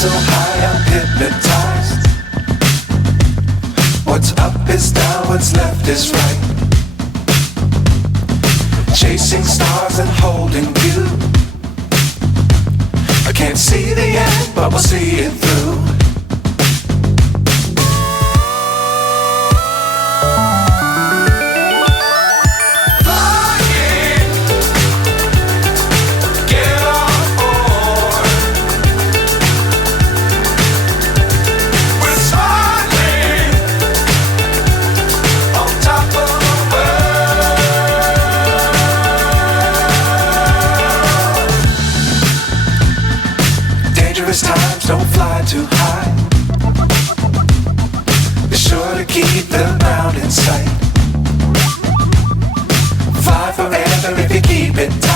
so high I'm hypnotized. What's up is down, what's left is right. Chasing stars and holding you. I can't see the end, but we'll see it through. Times don't fly too high. Be sure to keep the ground in sight. Fly forever if you keep it tight.